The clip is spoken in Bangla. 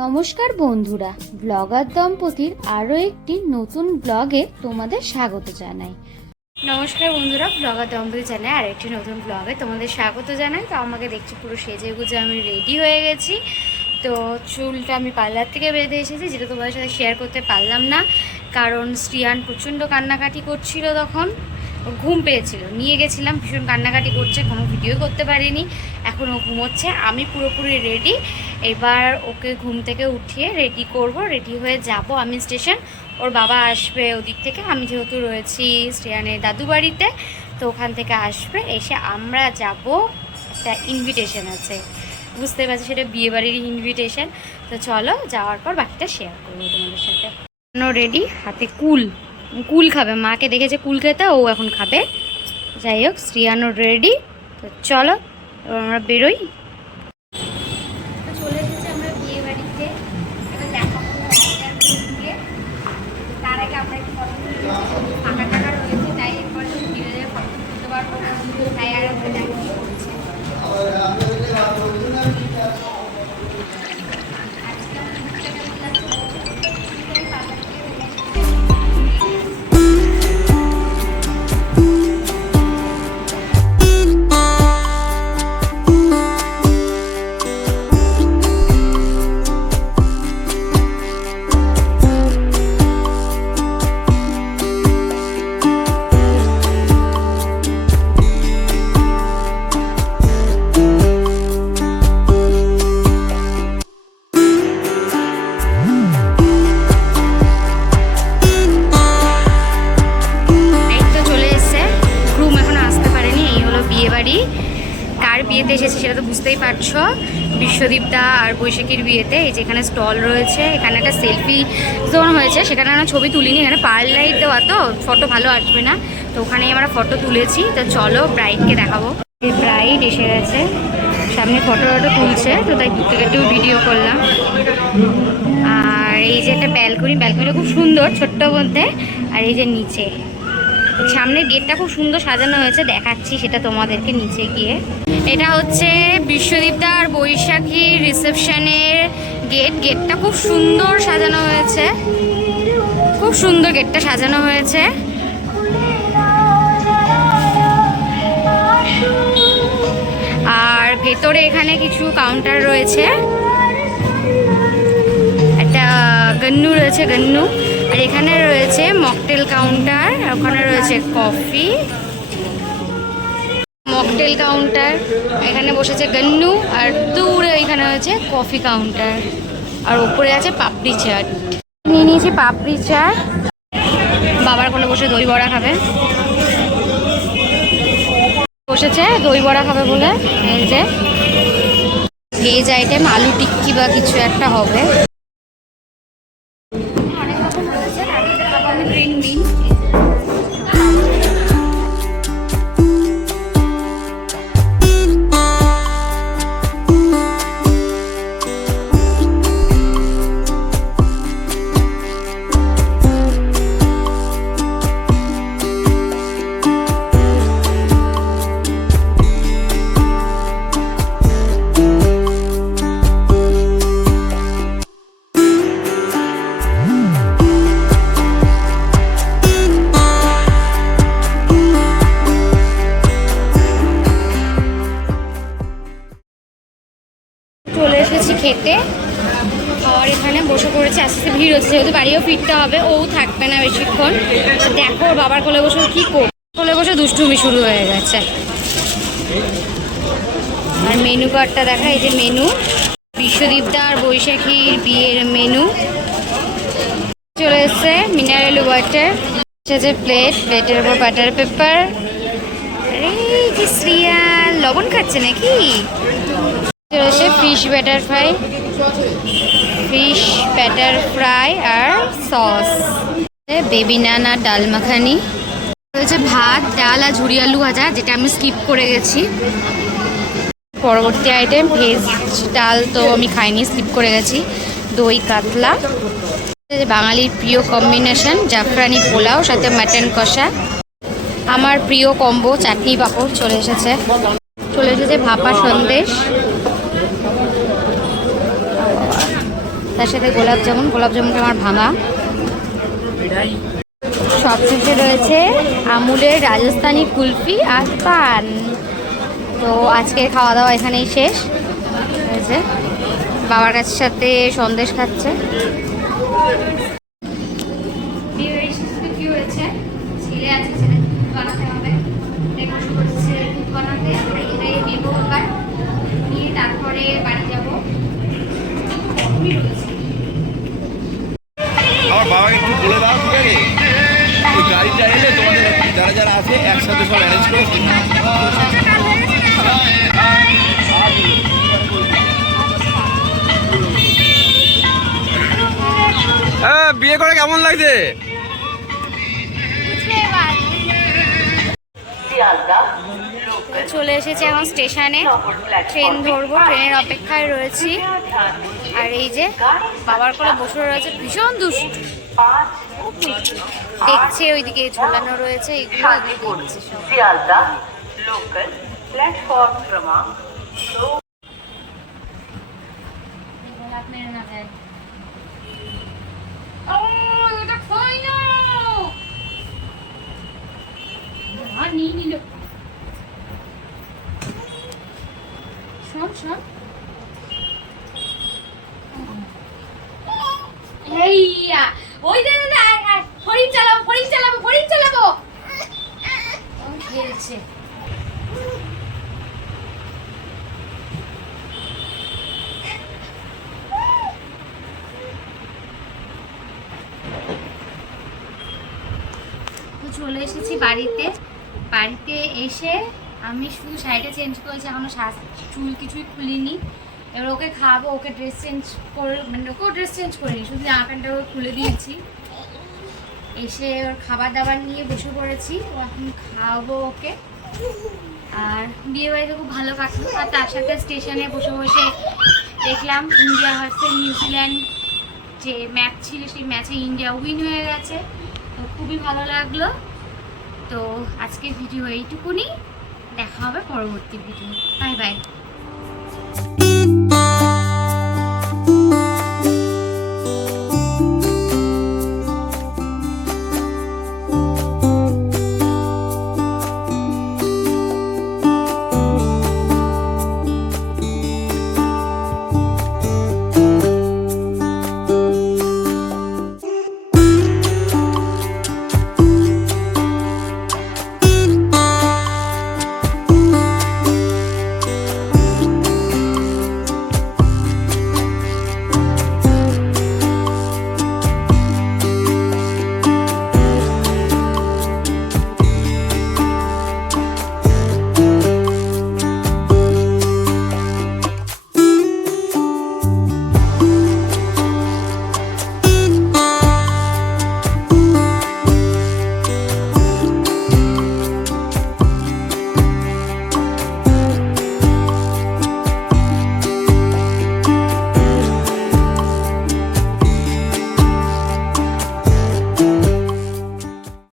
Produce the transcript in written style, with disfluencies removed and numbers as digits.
নমস্কার বন্ধুরা, ব্লগার দম্পতির আরও একটি নতুন ব্লগে তোমাদের স্বাগত জানাই। নমস্কার বন্ধুরা, ব্লগার দম্পতি চ্যানেলে আর একটি নতুন ব্লগে তোমাদের স্বাগত জানাই। তো আমাকে দেখছি পুরো সেজে গুজে আমি রেডি হয়ে গেছি। তো চুলটা আমি পার্লার থেকে বেঁধে এসেছি, যেটা তোমাদের সাথে শেয়ার করতে পারলাম না, কারণ শ্রিয়ান প্রচণ্ড কান্নাকাটি করছিল। তখন ঘুম পেয়েছিল, নিয়ে গেছিলাম, ভীষণ কান্নাকাটি করছে, কোনো ভিডিও করতে পারিনি। এখন ও ঘুমোচ্ছে, আমি পুরোপুরি রেডি। এবার ওকে ঘুম থেকে উঠিয়ে রেডি করব, রেডি হয়ে যাব আমি স্টেশন। ওর বাবা আসবে ওদিক থেকে, আমি যেহেতু রয়েছি শ্রেয়ানের দাদু বাড়িতে, তো ওখান থেকে আসবে, এসে আমরা যাব। একটা ইনভিটেশন আছে, বুঝতে পারছি, সেটা বিয়েবাড়ির ইনভিটেশন। তো চলো, যাওয়ার পর বাকিটা শেয়ার করবো তোমাদের সাথে। রেডি, হাতে কুল খাবে, মাকে দেখেছে কুল খেতে, ও এখন খাবে। যাই হোক, শ্রিয়ানো রেডি। তো চলো আমরা বেরোই। চলে এসেছি আমরা বিয়ে বাড়িতে। তার আগে আমরা একটু ফটো ফাঁকা টাকা রয়েছে, তাই এরপর ধীরে ফটো তুলতে পারবো, তাই আর বিয়েতে এসেছি সেটা তো বুঝতেই পারছো, বিশ্বদীপদা আর বৈশাখীর বিয়েতে। এই যেখানে স্টল রয়েছে, এখানে একটা সেলফি জোন হয়েছে, সেখানে আমরা ছবি তুলিনি, এখানে পার লাইট দেওয়া তো ফটো ভালো আসবে না, তো ওখানেই আমরা ফটো তুলেছি। তো চলো ব্রাইডকে দেখাবো। এই ব্রাইড এসে গেছে, সামনে ফটো তুলছে, তো তাই দূর থেকে একটু ভিডিও করলাম। আর এই যে একটা ব্যালকনিটা খুব সুন্দর, ছোট্ট মধ্যে। আর এই যে নিচে সামনের গেটটা খুব সুন্দর সাজানো হয়েছে, দেখাচ্ছি সেটা তোমাদেরকে নিচে গিয়ে। এটা হচ্ছে বিশ্বদীপদা আর বৈশাখীর রিসেপশনের গেটটা খুব সুন্দর সাজানো হয়েছে, খুব সুন্দর গেটটা সাজানো হয়েছে। আর ভেতরে এখানে কিছু কাউন্টার রয়েছে, একটা গন্নু রয়েছে, গন্নু। আর এখানে রয়েছে মকটেল কাউন্টার, ওখানে রয়েছে কফি মকটেল কাউন্টার, এখানে বসেছে গন্নু। আর দূরে এখানে রয়েছে কফি কাউন্টার, আর উপরে আছে পাপড়ি চাট। নিয়ে নিয়েছি পাপড়ি চাট, বাবার কোলে বসে দই বড়া খাবে, বসেছে দই বড়া খাবে বলে। এই যে ভেজ আইটেম, আলু টিক্কি বা কিছু একটা হবে। চলে এসেছি খেতে, আর এখানে বসে পড়েছে, আস্তে আস্তে ভিড় হচ্ছে, যেহেতু বাড়িও ফিরতে হবে, ও থাকবে না বেশিক্ষণ। দেখো বাবার কোলে বসে কি কোলে বসে দুষ্টুমি শুরু হয়ে গেছে। আর মেনু কার্ডটা দেখা, এই যে মেনু, বিশ্বদীপদা আর বৈশাখীর বিয়ের মেনু চলে এসছে। মিনারেল ওয়াটার, যে প্লেটের উপর বাটার পেপার। এই যে শ্রিয়া লবণ খাচ্ছে নাকি। চলেছে ফিশ ব্যাটার ফ্রাই আর সস, বেবি নান আর ডাল মাখানি রয়েছে, ভাত ডাল আর ঝুরি আলু ভাজা, যেটা আমি স্কিপ করে গেছি। পরবর্তী আইটেম ভেজ ডাল, তো আমি খাইনি, স্কিপ করে গেছি। দই কাতলা, বাঙালির প্রিয় কম্বিনেশন জাফরানি পোলাও, সাথে মাটন কষা। আমার প্রিয় কম্বো চাটনি পাঁপড় চলে এসেছে ভাপা সন্দেশ। তার সাথে গোলাপ জামুনটা আমার ভাঙা। সবশেষে রয়েছে আমুলের রাজস্থানি কুলফি আর পান। তো আজকের খাওয়া দাওয়া এখানেই শেষ হয়েছে। বাবার কাছে সাথে সন্দেশ খাচ্ছে। কি হয়েছে, ছেলে আছে, ছেলে দুধ বানাতে হবে, বসে করছে দুধ বানাতে, নেবো এবার নিয়ে তারপরে বাড়ি যাবো। আমার বাবাকে একটু বলে দাও, ঠিক আছে? ওই গাড়িটা এলে তোমাদের যারা যারা আছে একসাথে সব অ্যারেঞ্জ করে বিয়ে করে কেমন লাগছে? চলে এসেছি এখন স্টেশনে, ট্রেন ধরবো, ট্রেনের অপেক্ষায় রয়েছি। আর এই যে বাবার কোলে বসে রয়েছে, ভীষণ দুষ্ট, দেখছে ওইদিকে ঝোলানো রয়েছে, এগুলো দেখছে সব। নিয়ে নিল, শোন শোন, ওই হরিণ চালাবো খেলছে। চলে এসেছি বাড়িতে এসে আমি শুধু শাড়িটা চেঞ্জ করেছি, এখনো চুল কিছুই খুলিনি। এবার ওকে খাওয়াবো, ওকে ড্রেস চেঞ্জ করে, মানে ওকেও ড্রেস চেঞ্জ করিনি, শুধু জামা প্যান্টটা ওকে খুলে দিয়েছি। এসে ওর খাবার দাবার নিয়ে বসে পড়েছি, এখন খাওয়াবো ওকে। আর বিয়ে বাড়িতে খুব ভালো কাটলো। আর তার সাথে স্টেশনে বসে বসে দেখলাম ইন্ডিয়া ভার্সেস নিউজিল্যান্ড যে ম্যাচ ছিল, সেই ম্যাচে ইন্ডিয়া উইন হয়ে গেছে, তো খুবই ভালো লাগলো। তো আজকের ভিডিও এইটুকুনি, দেখা হবে পরবর্তী ভিডিও। Bye bye.